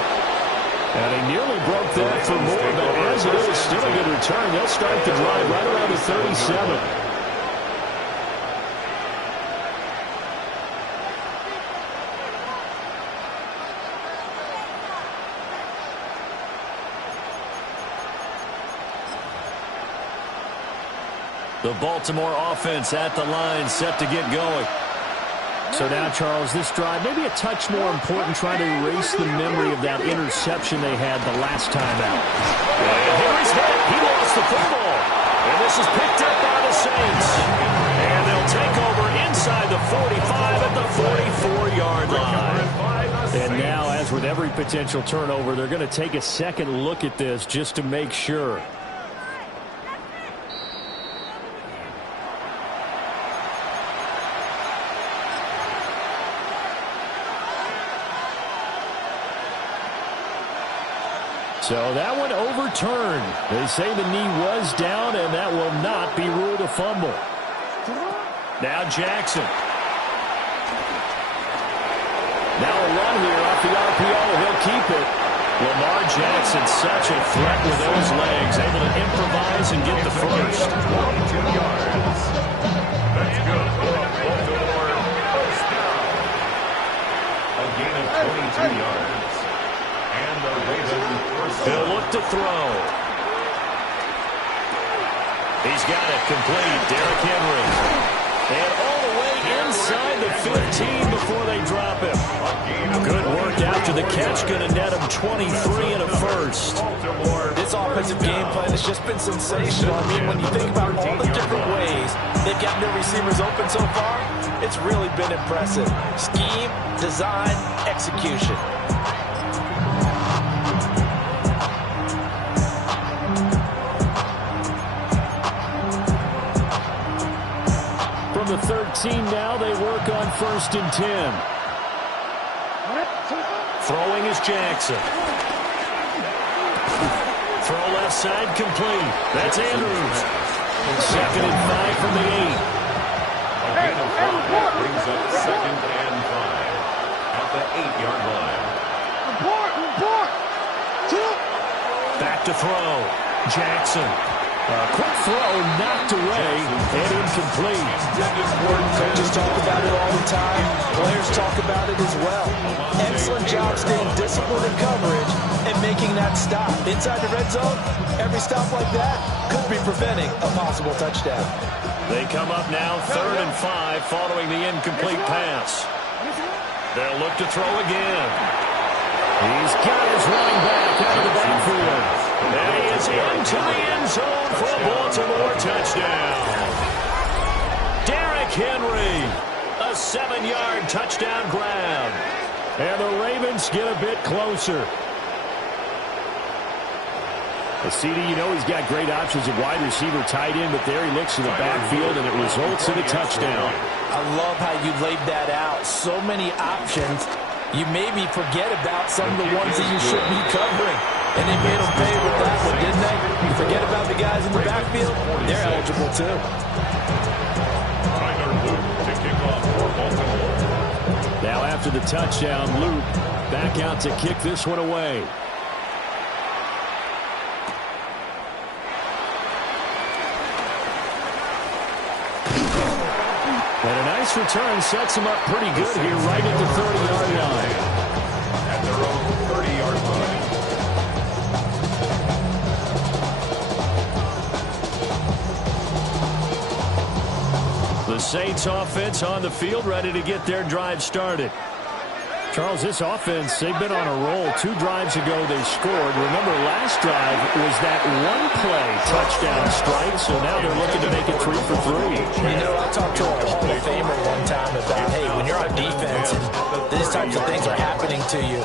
And he nearly broke that for more, but as it is, still a good return. They'll start the drive right around the 37. The Baltimore offense at the line, set to get going. So now, Charles, this drive, maybe a touch more important, trying to erase the memory of that interception they had the last time out. And Henry's hit. He lost the football. And this is picked up by the Saints. And they'll take over inside the 45 at the 44-yard line. And now, as with every potential turnover, they're going to take a second look at this just to make sure. So that one overturned. They say the knee was down, and that will not be ruled a fumble. Now Jackson. Now a run here off the RPO. He'll keep it. Lamar Jackson, such a threat with those legs, able to improvise and get the first. 22 yards. That's good. Baltimore first down. A gain of 22 yards. And the Ravens first down. He'll look to throw. He's got it complete. Derrick Henry. And all the way inside the 15 before they drop him. Good work after the catch. Going to net him 23 and a first. This offensive game plan has just been sensational. I mean, when you think about all the different ways they've gotten their receivers open so far, it's really been impressive. Scheme, design, execution. From the 13 now, they work on 1st and 10. Throwing is Jackson. Throw left side complete. That's Andrews. 2nd and 5 from the 8. A gain of 5 brings up 2nd and 5 at the 8-yard line. Back to throw. Jackson. Quick throw knocked away and incomplete. Coaches talk about it all the time. Players talk about it as well. Excellent job staying disciplined in coverage and making that stop. Inside the red zone, every stop like that could be preventing a possible touchdown. They come up now 3rd and 5 following the incomplete pass. They'll look to throw again. He's got his running back out of the backfield. And he is into the end zone for a Baltimore touchdown. Derrick Henry, a 7-yard touchdown grab. And the Ravens get a bit closer. CD, you know he's got great options of wide receiver, tight end, but there he looks to the backfield, and it results in a touchdown. I love how you laid that out. So many options. You maybe forget about some of the ones that you should be covering. And they made them pay with that one, didn't they? You forget about the guys in the backfield, they're eligible too. Now after the touchdown, Luke back out to kick this one away. And a nice return sets him up pretty good here right at the 30-yard line. At their own 30-yard line. The Saints offense on the field, ready to get their drive started. Charles, this offense, they've been on a roll. 2 drives ago they scored. Remember, last drive was that one-play touchdown strike, so now they're looking to make it 3 for 3. You know, I talked to a Hall of Famer one time about, hey, when you're on defense and these types of things are happening to you.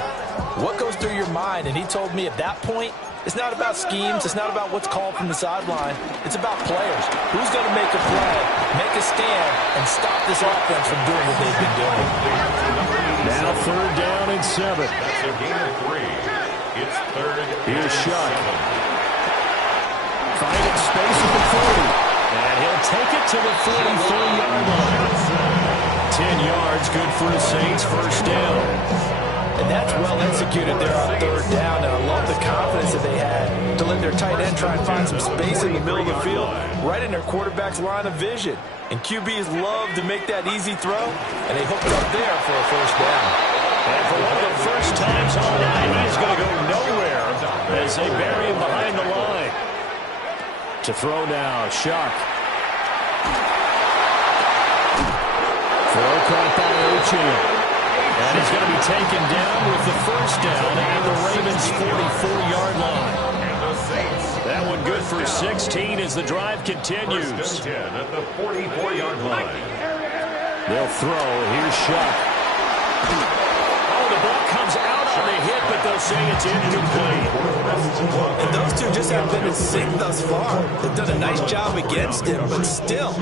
What goes through your mind? And he told me at that point, it's not about schemes. It's not about what's called from the sideline. It's about players. Who's going to make a play, make a stand, and stop this offense from doing what they've been doing. Now 3rd down and 7. That's a gain of 3. It's 3rd. Here's Shuck. Finding space at the 40. And he'll take it to the 44-yard line. 10 yards, good for the Saints. 1st down. And that's well executed there on 3rd down. And I love the confidence that they had to let their tight end try and find some space in the middle of the field, right in their quarterback's line of vision. And QBs love to make that easy throw, and they hooked up there for a 1st down. And for one of the first times all night, he's going to go nowhere as they bury him behind the line. To throw now, Shuck. Throw caught by O'Connell. And he's going to be taken down with the 1st down at the Ravens' 44-yard line. That one good for 16 as the drive continues. 1st and 10 at the 44-yard line. They'll throw. Here's Shuck. Oh, the ball comes out on the hit, but they'll say it's incomplete. And those two just haven't been in sync thus far. They've done a nice job against him, but still,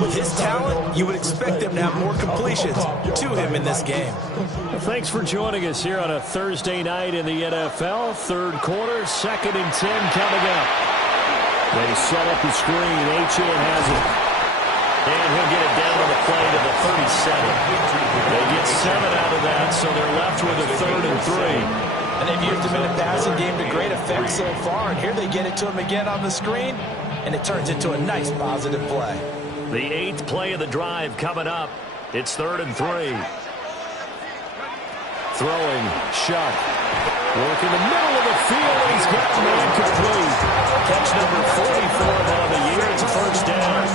with his talent, you would expect them to have more completions to him in this game. Well, thanks for joining us here on a Thursday night in the NFL. 3rd quarter, 2nd and 10 coming up. They set up the screen. Achane has it. And he'll get it down on the play to the 37. They get 7 out of that, so they're left with a 3rd and 3. And they've used him in the passing game to great effect so far. And here they get it to him again on the screen, and it turns into a nice positive play. The 8th play of the drive coming up. It's 3rd and 3. Throwing, Shuck. Work in the middle of the field, and he's got the man complete. Catch number 44 on the year. It's a 1st down.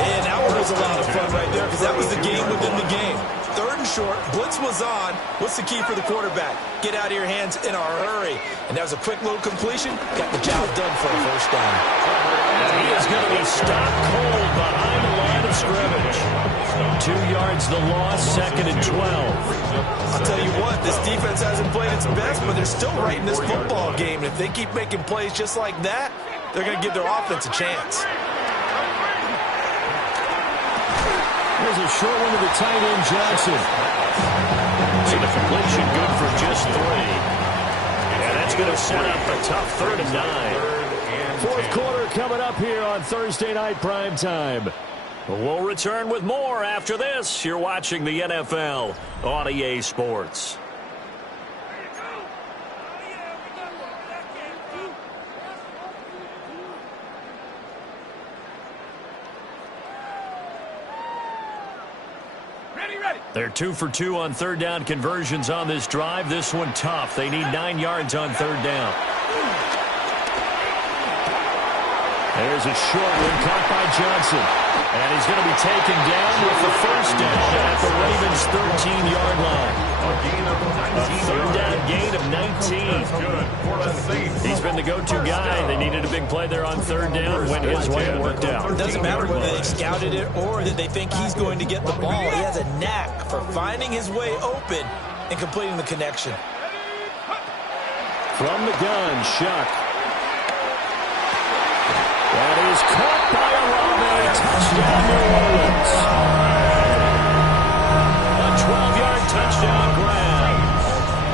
And that one was a lot of fun right there because that was the game within the game. 3rd and short, blitz was on. What's the key for the quarterback? Get out of your hands in a hurry. And that was a quick little completion. Got the job done for a 1st down. And he is going to be stopped cold behind the line of scrimmage. 2 yards the loss, 2nd and 12. I'll tell you what, this defense hasn't played its best, but they're still right in this football game. And if they keep making plays just like that, they're going to give their offense a chance. There's a short one to the tight end, Johnson. So the completion good for just 3. And that's going to set up a tough 3rd and 9. 4th quarter coming up here on Thursday Night Primetime. We'll return with more after this. You're watching the NFL on EA Sports. They're 2 for 2 on 3rd down conversions on this drive. This one tough. They need 9 yards on 3rd down. There's a short one caught by Johnson. And he's going to be taken down with the 1st down at the Ravens' 13-yard line. A 3rd down gain of 19. He's been the go-to guy. They needed a big play there on 3rd down. Went his way and worked out. It doesn't matter whether they scouted it or that they think he's going to get the ball. He has a knack for finding his way open and completing the connection. From the gun, Shuck. That is caught by Olave. Touchdown, New Orleans. A 12-yard touchdown grab.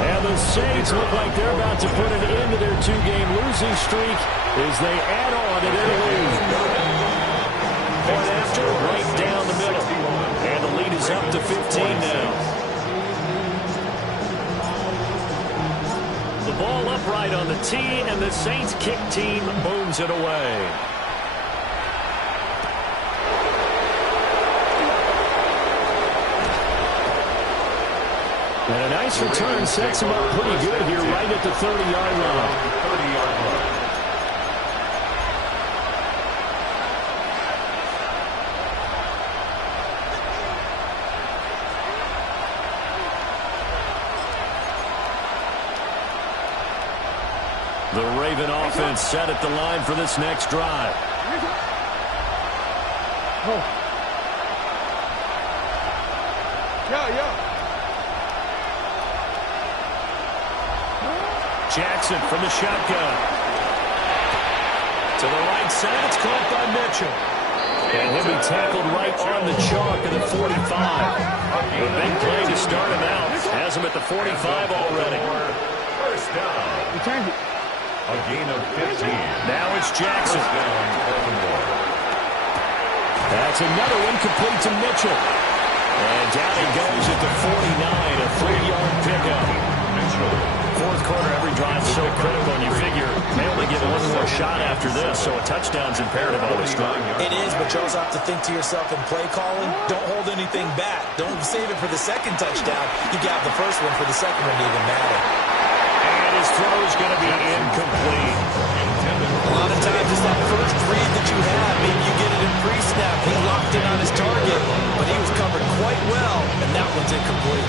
And the Saints look like they're about to put an end to their 2-game losing streak as they add on to their lead. Point after, right down the middle. And the lead is up to 15 now. The ball upright on the tee, and the Saints kick team booms it away. And a nice return sets him up pretty good here right at the 30-yard line. The Raven offense set at the line for this next drive. Jackson from the shotgun. To the right side, it's caught by Mitchell. And he'll be tackled right on the chalk at the 45. A big play to start him out. Has him at the 45 already. First down. A gain of 15. Now it's Jackson. That's another one complete to Mitchell. And down he goes at the 49, a 3-yard pickup. Fourth quarter, every drive is so critical, and you figure they only get one more shot after this, so a touchdown's imperative on this drive. It is, but you also have to think to yourself in play calling, don't hold anything back. Don't save it for the second touchdown. You got the first one for the second one to even matter. And his throw is going to be incomplete. A lot of times it's that first read that you have. Maybe you get it in pre-snap. He locked in on his target, but he was covered quite well, and that one's incomplete.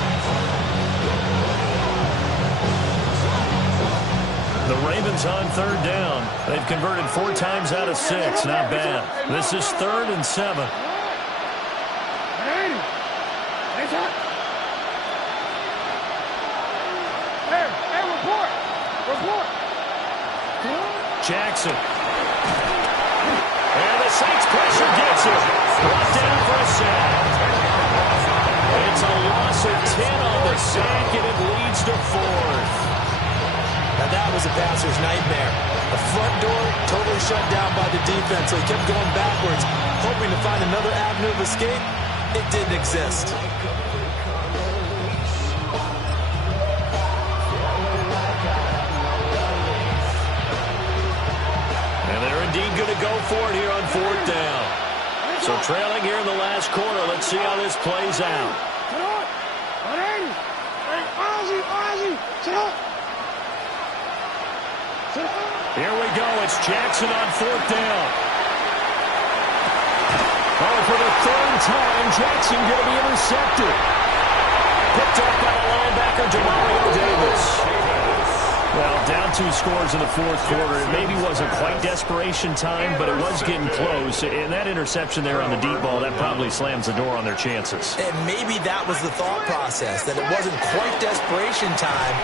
The Ravens on third down. They've converted 4 times out of 6. Not bad. This is 3rd and 7. Report. Jackson. And the Saints pressure gets him. Brought down for a sack. It's a loss of 10 on the sack, and it leads to 4th. Now that was a passer's nightmare. The front door totally shut down by the defense, so he kept going backwards, hoping to find another avenue of escape. It didn't exist. And they're indeed going to go for it here on 4th down. So trailing here in the last quarter. Let's see how this plays out. Here we go. It's Jackson on 4th down. Oh, for the 3rd time, Jackson going to be intercepted. Picked up by the linebacker, Demario Davis. Well, down 2 scores in the 4th quarter. It maybe wasn't quite desperation time, but it was getting close. And that interception there on the deep ball, that probably slams the door on their chances. And maybe that was the thought process, that it wasn't quite desperation time.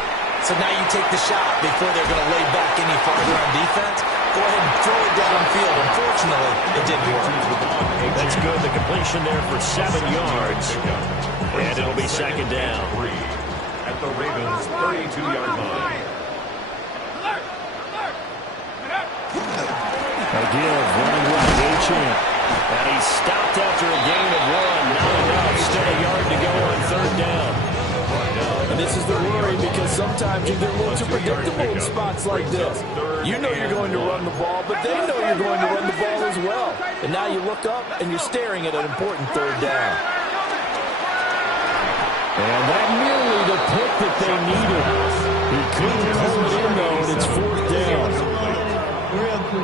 So now you take the shot before they're going to lay back any farther on defense. Go ahead and throw it downfield. Unfortunately, it didn't work. That's good. The completion there for 7 yards. And it'll be 2nd down. At the Ravens' 32-yard line. A give, running right, H-in. And he's stopped after a gain of 1. Not enough. Still a yard to go on 3rd down. And this is the worry, because sometimes you get a little too predictable in spots like this. You know you're going to run the ball, but they know you're going to run the ball as well. And now you look up, and you're staring at an important 3rd down. And that nearly the pick that they needed. He couldn't pull it in, though, and it's 4th down.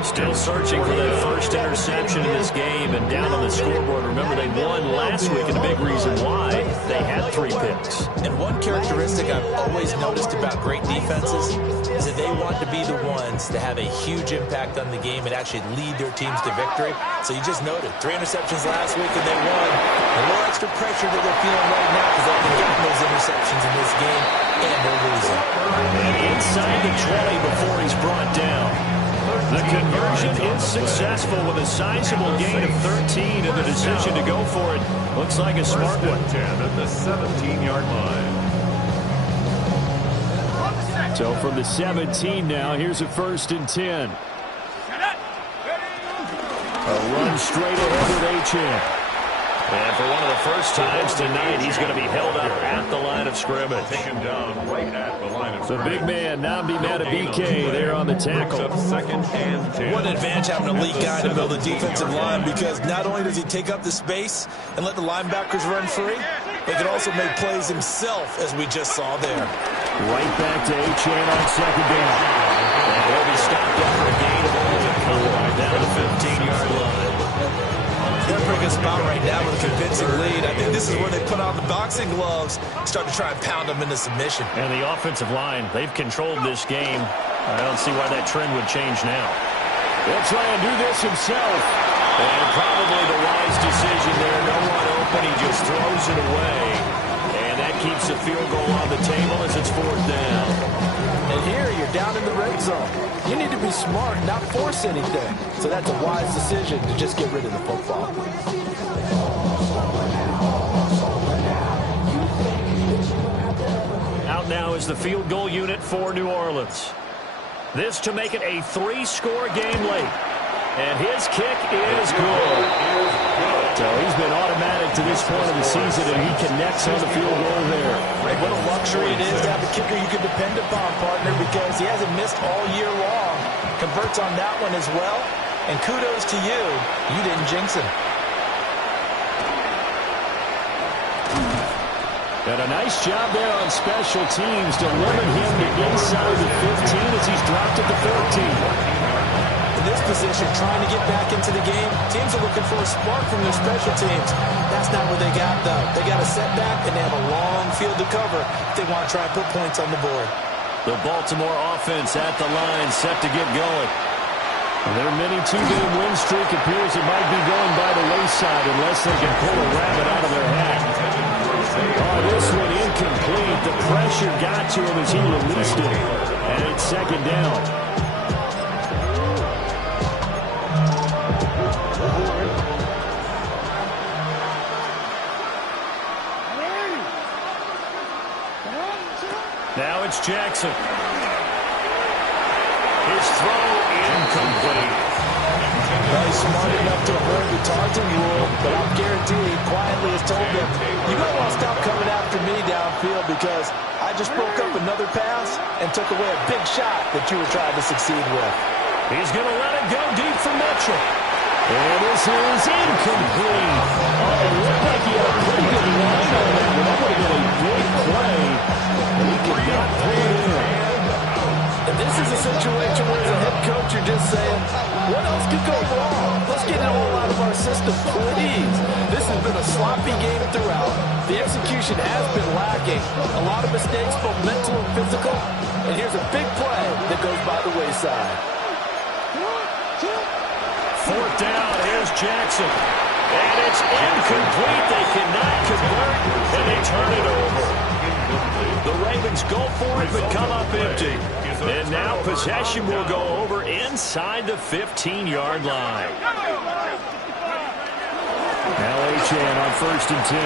Still searching for that first interception in this game, and down on the scoreboard. Remember, they won last week, and a big reason why, they had 3 picks. And one characteristic I've always noticed about great defenses is that they want to be the ones that have a huge impact on the game and actually lead their teams to victory. So you just noted 3 interceptions last week, and they won. A little extra pressure that they're feeling right now because they haven't gotten those interceptions in this game, and they're losing. And inside the 20 before he's brought down. The conversion is successful with a sizable gain of 13, and the decision to go for it looks like a smart one. 10 at the 17-yard line. So from the 17 now, here's a 1st and 10. A run straight ahead with H-in. And for one of the first times tonight, he's going to be held up at the line of scrimmage. Take him down right at the line of The scrimmage. big man, Namdi Madubuike, there on the tackle. 2nd and 10. What an advantage having a elite guy to build a defensive line, because not only does he take up the space and let the linebackers run free, but he can also make plays himself, as we just saw there. Right back to H-in on 2nd down. And he'll be stopped after a gain of only 4, down to the 15-yard line. They're in a pretty good spot right now with a convincing lead. I think this is where they put on the boxing gloves, start to try and pound them into submission. And the offensive line, they've controlled this game. I don't see why that trend would change now. He'll try and do this himself. And probably the wise decision there. No one open. He just throws it away. And that keeps the field goal on the table as it's 4th down. And here you're down red zone. You need to be smart, not force anything. So that's a wise decision to just get rid of the football. Out now is the field goal unit for New Orleans. This to make it a 3-score game late. And his kick is good. So he's been automatic to this point of the season, and he connects on the field goal there. What a luxury it is to have a kicker you can depend upon, partner, because he hasn't missed all year long. Converts on that one as well. And kudos to you. You didn't jinx him. And a nice job there on special teams to limit him to inside the 15 as he's dropped at the 14. In this position, trying to get back into the game, teams are looking for a spark from their special teams. That's not what they got, though. They got a setback, and they have a long field to cover if they want to try and put points on the board. The Baltimore offense at the line, set to get going. Their mini 2-game win streak appears it might be going by the wayside unless they can pull a rabbit out of their hat. Oh, this one incomplete. The pressure got to him as he released it. And it's second down. Now it's Jackson. His throw incomplete. Well, he's smart enough to avoid the taunting rule, but I'm guaranteed quietly has told them, you might want to stop coming after me downfield because I just broke up another pass and took away a big shot that you were trying to succeed with. He's going to let it go deep for Mitchell. And this is incomplete. Oh, it looked like he had a pretty good line on that one. That would have been a big play. He could not pull it in. And this is a situation where as a head coach you're just saying, what else could go wrong? Let's get it all out of our system, please. This has been a sloppy game throughout. The execution has been lacking. A lot of mistakes, both mental and physical. And here's a big play that goes by the wayside. Fourth down, here's Jackson. And it's incomplete. They cannot convert, and they turn it over. The Ravens go for it, but come up empty. And now possession will go over inside the 15-yard line. Now Achane on 1st and 10.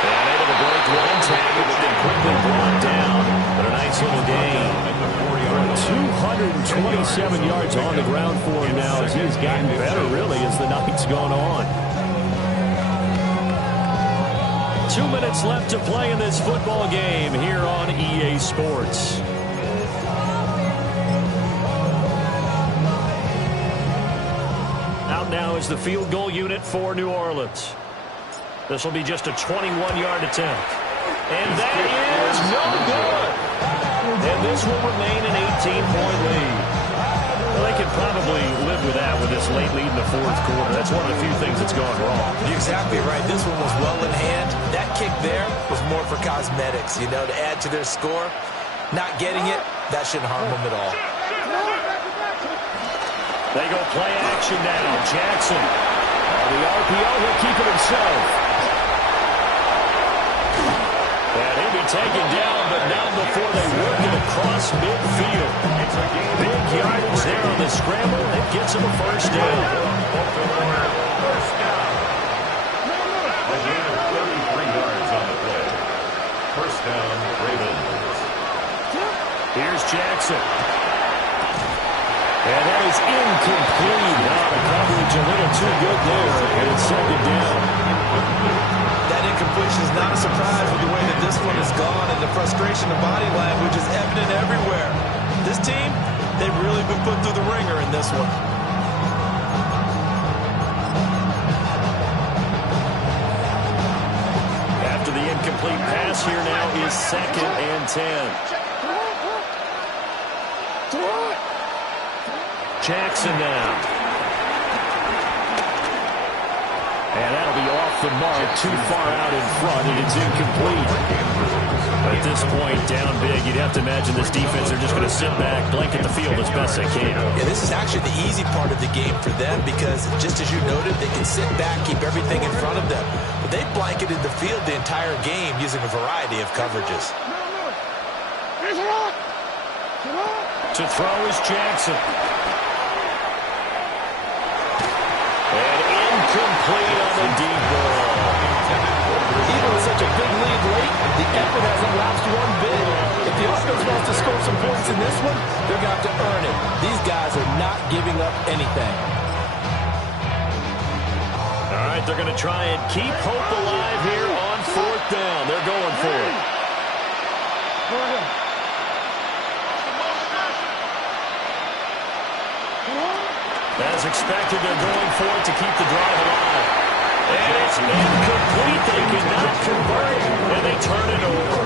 And able to break one tackle, but then quickly brought down. But a nice little gain. 227 yards on the ground for him now as he's gotten better, really, as the night's gone on. 2 minutes left to play in this football game here on EA Sports. Out now is the field goal unit for New Orleans. This will be just a 21-yard attempt. And that is no good. And this will remain an 18-point lead. Well, they could probably live with that with this late lead in the fourth quarter. That's one of the few things that's gone wrong. You're exactly right. This one was well in hand. That kick there was more for cosmetics, you know, to add to their score. Not getting it, that shouldn't harm them at all. They go play action now. Jackson on the RPO. He'll keep it himself. And he'll be taken down, but not before they work it across midfield. Big yardage there on the scramble. It gets him a first down. First down. A gain of 33 yards on the play. First down, Ravens. Here's Jackson. And that is incomplete. Now the coverage a little too good there. And it's second down. That incompletion is not a surprise with the way that this one has gone, and the frustration of body language is evident everywhere. This team, they've really been put through the ringer in this one. After the incomplete pass, here now is 2nd and 10. Jackson now. And that'll be off the mark, too far out in front, and it's incomplete. But at this point, down big, you'd have to imagine this defense are just going to sit back, blanket the field as best they can. Yeah, this is actually the easy part of the game for them because, just as you noted, they can sit back, keep everything in front of them. But they've blanketed the field the entire game using a variety of coverages. To throw is Jackson. And incomplete on the deep ball. Even with such a big lead late, the effort hasn't lapsed one bit. If the offense wants to score some points in this one, they're going to have to earn it. These guys are not giving up anything. All right, they're going to try and keep hope alive here on 4th down. They're going for it. As expected, they're going for it to keep the drive alive. And it's incomplete. They cannot convert, and they turn it over.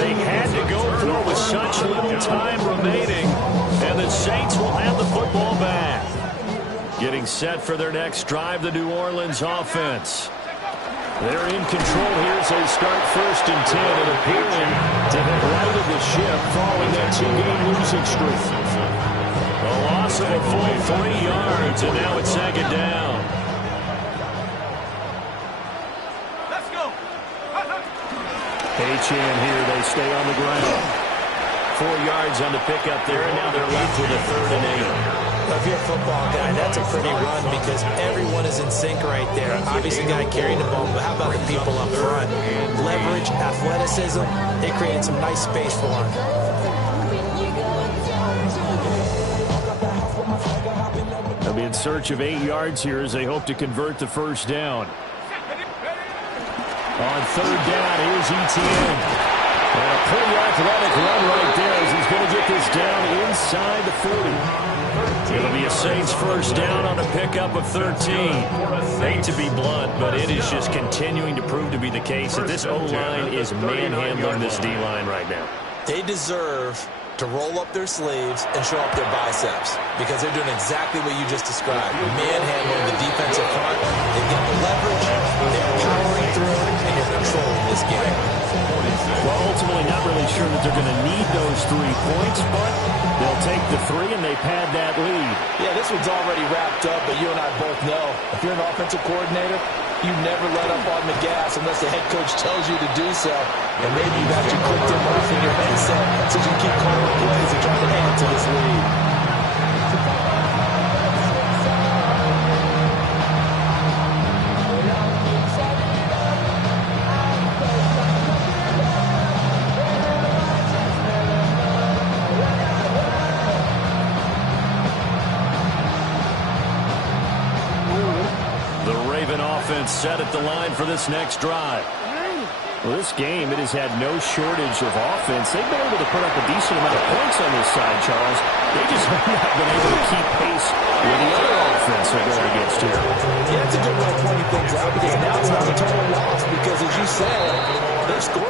They had to go for it with such little time remaining, and the Saints will have the football back. Getting set for their next drive, the New Orleans offense. They're in control here as they start 1st and 10 and appearing to have righted the ship following that 2-game losing streak. A loss of a full 3 yards, and now it's 2nd down. Let's go. H-in here, they stay on the ground. 4 yards on the pickup there, and now they're left with a 3rd and 8. If you're a football guy, that's a pretty run because everyone is in sync right there. Obviously, the guy carrying the ball, but how about the people up front? Leverage, athleticism, they created some nice space for him. They'll be in search of 8 yards here as they hope to convert the 1st down. On 3rd down, here's Etienne. And a pretty athletic run right there as he's going to get this down inside the 40. It'll be a Saints 1st down on a pickup of 13. Hate to be blunt, but it is just continuing to prove to be the case that this O-line is manhandling this D-line right now. They deserve to roll up their sleeves and show up their biceps because they're doing exactly what you just described. Manhandling the defensive front. They've got the leverage. They're powering through, and they're controlling this game. Well, ultimately not really sure that they're going to need those 3 points, but they'll take the 3 and they pad that lead. Yeah, this one's already wrapped up, but you and I both know if you're an offensive coordinator, you never let up on the gas unless the head coach tells you to do so. And maybe you've actually clicked him off in your headset so you can keep calling plays and trying to add to this lead. Set at the line for this next drive. Well, this game, it has had no shortage of offense. They've been able to put up a decent amount of points on this side, Charles. They just have not been able to keep pace with the other offense they're going against here. Yeah, it's a good way of pointing things out because now it's not a total loss because, as you said, they're scoring.